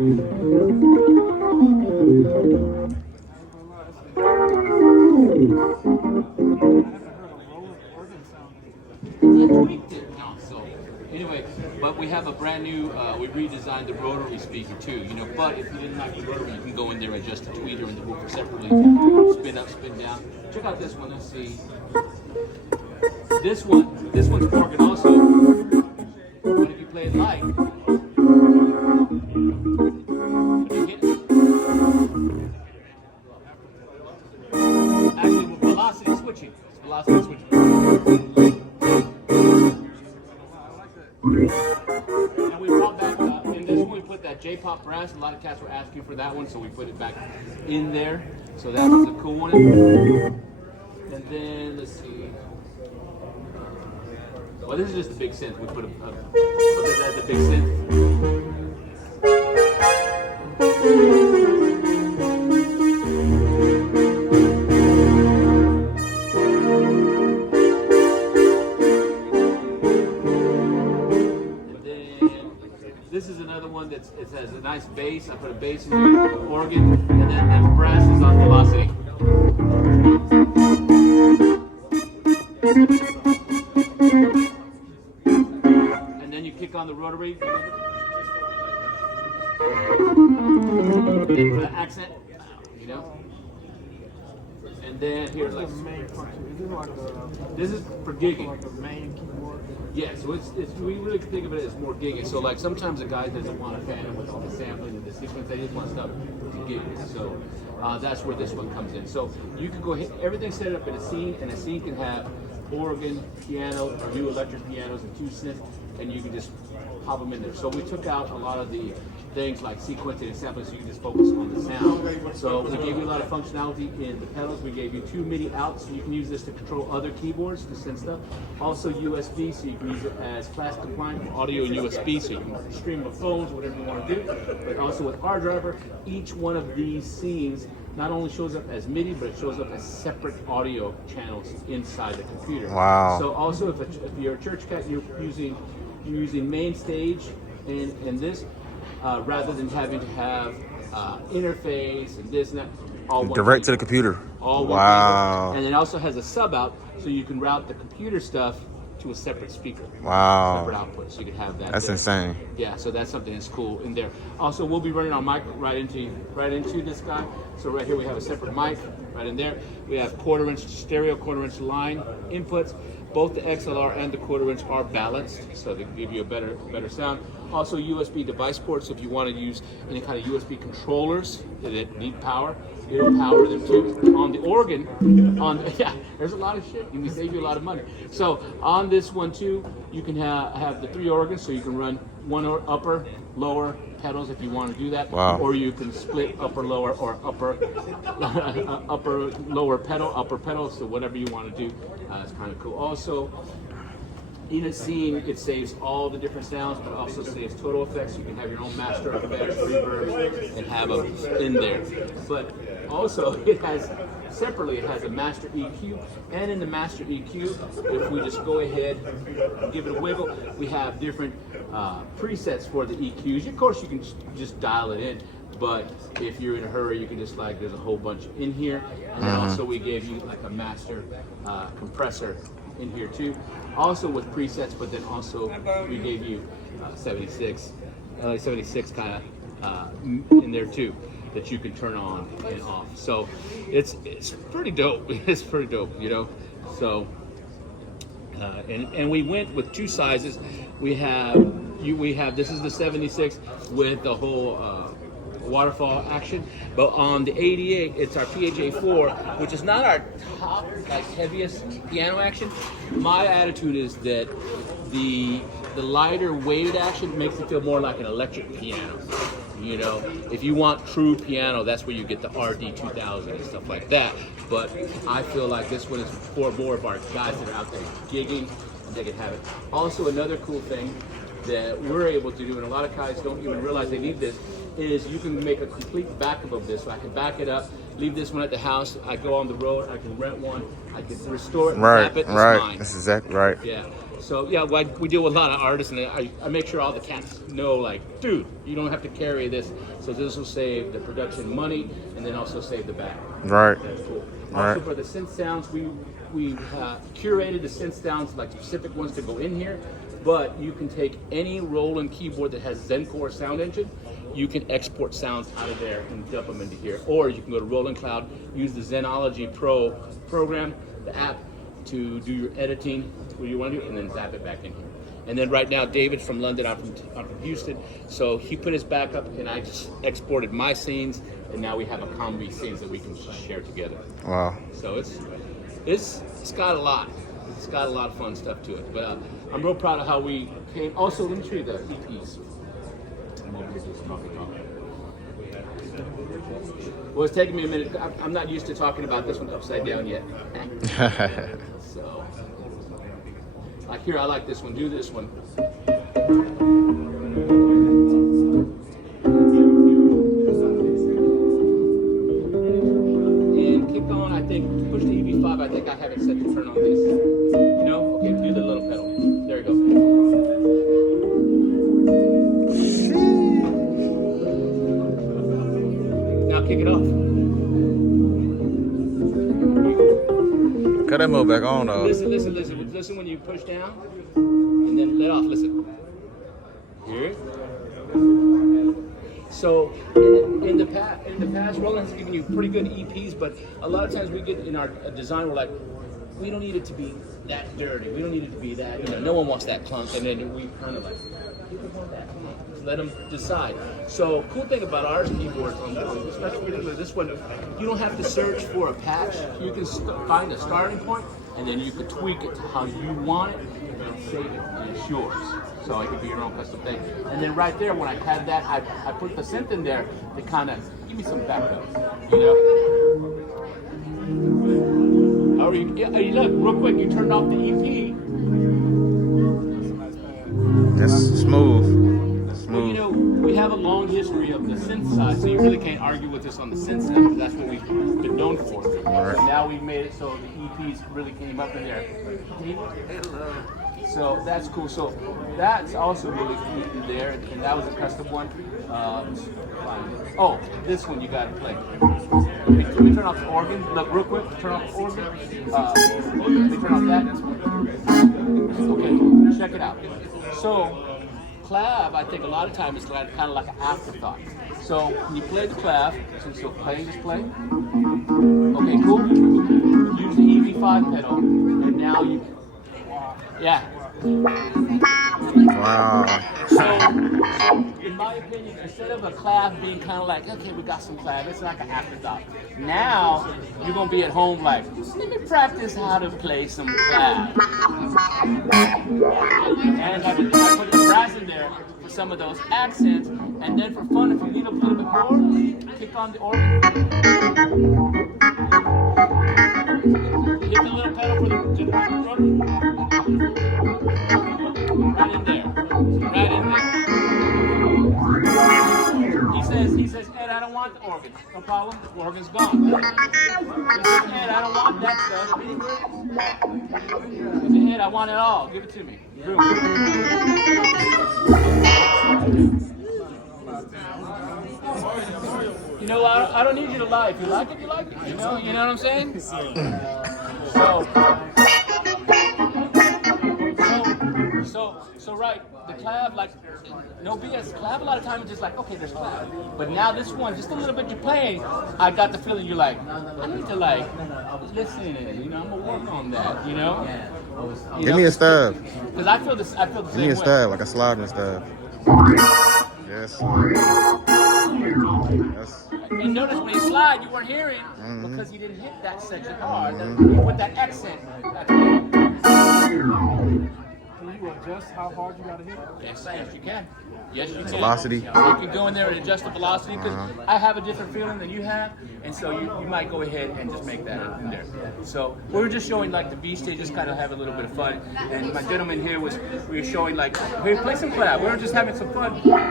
Anyway, but we have a brand new, we redesigned the rotary speaker too, you know, but if you didn't like the rotary, you can go in there and adjust the tweeter and the woofer separately, spin up, spin down. Check out this one, let's see. This one's organ also, but if you play it light, you hit it. Actually, with velocity switching, it's velocity switching. And we brought back, in this one we put that J-pop brass. A lot of cats were asking for that one, so we put it back in there. So that was a cool one. And then, let's see. Well, this is just the big synth. We put this as the big synth. This is another one it has a nice bass. I put a bass in the organ, and then the brass is on velocity. And then you kick on the rotary. And then for the accent, you know. And then here's like this is for gigging. Yeah, so we really think of it as more gigging. So like sometimes a guy doesn't want to fan with all the sampling and the sequence, they just want stuff to gig. So that's where this one comes in. So you can go ahead, everything's set up in a scene, and a scene can have organ, piano, 2 electric pianos, and 2 synths, and you can just pop them in there. So we took out a lot of the things like sequencing and sampling, so you can just focus on the sound. So we gave you a lot of functionality in the pedals. We gave you 2 MIDI outs, so you can use this to control other keyboards to send stuff. Also USB, so you can use it as class compliant for audio and USB, so you can stream with phones, whatever you want to do. But also with our driver, each one of these scenes not only shows up as MIDI, but it shows up as separate audio channels inside the computer. Wow. So also if you're a church cat, you're using main stage and this, rather than having to have interface and this and that, all one direct thing. to the computer. All one wow. thing. And it also has a sub out, so you can route the computer stuff to a separate speaker. Wow. Separate output, so you can have that. That's there. insane. Yeah, so that's something that's cool in there. Also, we'll be running our mic right into this guy. So right here we have a separate mic right in there. We have quarter-inch stereo, quarter-inch line inputs. Both the XLR and the quarter-inch are balanced, so they give you a better sound. Also USB device ports, so if you want to use any kind of USB controllers that need power, it'll power them too. On the organ, yeah, there's a lot of shit, and we save you a lot of money. So on this one too, you can have the 3 organs, so you can run one upper, lower pedals if you want to do that. Wow. Or you can split upper, lower, or upper, upper, lower pedal, upper pedal, so whatever you want to do. It's kind of cool. Also, in a scene, it saves all the different sounds, but also saves total effects. You can have your own master effects, reverb, and have them in there. But also, it has a master EQ, and in the master EQ, if we just go ahead and give it a wiggle, we have different presets for the EQs. Of course, you can just dial it in. But if you're in a hurry, you can just there's a whole bunch in here. And then also we gave you like a master compressor in here too. Also with presets, but then also we gave you 76 kind of in there too, that you can turn on and off. So it's pretty dope. It's pretty dope, you know. So and we went with 2 sizes. We have this is the 76 with the whole waterfall action, but on the 88 it's our PHA4, which is not our top heaviest piano action. My attitude is that the lighter weighted action makes it feel more like an electric piano. You know, if you want true piano, that's where you get the RD2000 and stuff like that. But I feel like this one is for more of our guys that are out there gigging, and they can have it. Also, another cool thing that we're able to do, and a lot of guys don't even realize they need this, is you can make a complete backup of this. So I can back it up, leave this one at the house. I go on the road. I can rent one. I can restore it, Right, tap it. It's right. mine. That's exactly right. Yeah. So yeah, we deal with a lot of artists, and I make sure all the cats know, like, dude, you don't have to carry this. So this will save the production money, and then also save the back. Right. That's cool. Right. Also for the synth sounds, we curated the synth sounds, like specific ones to go in here. But you can take any Roland keyboard that has Zencore sound engine. You can export sounds out of there and dump them into here. Or you can go to Roland Cloud, use the Zenology Pro program, the app, to do your editing, what you want to do, and then zap it back in here. And then right now, David from London, I'm from Houston, so he put his back up, and I just exported my scenes, and now we have a combi scenes that we can share together. Wow. So it's got a lot. It's got a lot of fun stuff to it. But I'm real proud of how we came. Also, let me show you the EPs. Well, it's taking me a minute. I'm not used to talking about this one upside down yet. So, like here, I like this one. Do this one. And kick on. I think push the EV5. I think I have it set to turn on this. You know? Okay, do the little pedal. There you go. Kick it off. Cut that mode back on though. Listen when you push down and then let off. Listen. Hear it? So in the past, Roland has given you pretty good EPs, but a lot of times we get in our design, we're like, we don't need it to be that dirty. We don't need it to be that, no one wants that clunk, and then we kind of like, people want that. Let them decide. So cool thing about our keyboards, especially this one, you don't have to search for a patch. You can find a starting point, and then you can tweak it to how you want it, and save it, and it's yours. So it could be your own custom thing. And then right there, when I had that, I put the synth in there to kind of give me some backup, Or you look, real quick, you turned off the EP. That's smooth. Well, we have a long history of the synth side, so you really can't argue with us on the synth side, because that's what we've been known for. Right. And now we've made it so the EPs really came up in there. So that's cool. So that's also really neat in there, and that was a custom one. This one you gotta play. Let me turn off the organ. Look, real quick, turn off the organ. Let me turn off that. Okay, check it out. So, clav, I think a lot of times is kind of like an afterthought. So when you play the clav, so play, just play. Okay, cool. Use the EV5 pedal, and now you, yeah. Wow. So, in my opinion, instead of a clav being kind of like, okay, we got some clav, it's like an afterthought. Now, you're going to be at home like, let me practice how to play some clav. And I put the brass in there for some of those accents. And then for fun, if you need a little bit more, kick on the organ. Hit the little pedal for the drum. Right in there. Right in there. He says, Ed, I don't want the organ. No problem. The organ's gone. He says, Ed, I don't want that stuff. He said, Ed, I want it all. Give it to me. I don't need you to lie. If you like it, you like it. You know what I'm saying? So right, the clav, like, no BS, clav a lot of times is just like, okay, there's clav. But now this one, just a little bit you're playing, I got the feeling you're like, I need to like, listen, I'm gonna work on that, Give me a stab. Because I feel the same way. Give me a stab, like a sliding stab. Yes. Yes. And notice when you slide, you weren't hearing because you didn't hit that section hard. With that accent. you adjust how hard you gotta hit it? Yes, you can. Yes, you can. Velocity. You can go in there and adjust the velocity because I have a different feeling than you have, and so you might go ahead and just make that in there. So we were just showing like the B stage, just kind of have a little bit of fun. And my gentleman here we were showing like, hey, play some clav. We were just having some fun. We have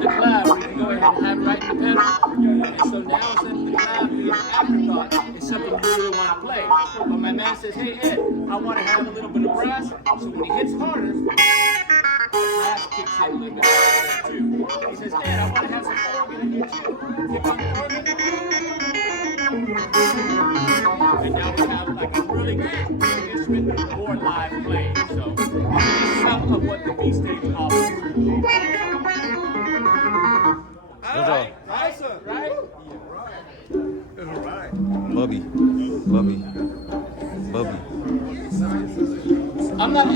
the clav, we can go ahead and have it right in the pedal. And so now instead of the clav being an afterthought, it's something we really want to play. But my man says, hey Ed, I want to have a little bit of brass. So when he hits harder, brass kicks in a little bit harder too. He says, Ed, I want to have some organ in here too. Kick on the organ. And now we have like a really good instrument for live playing. So this is some of what the B stage offers. Good job. Right? Right? Bubby. I'm not.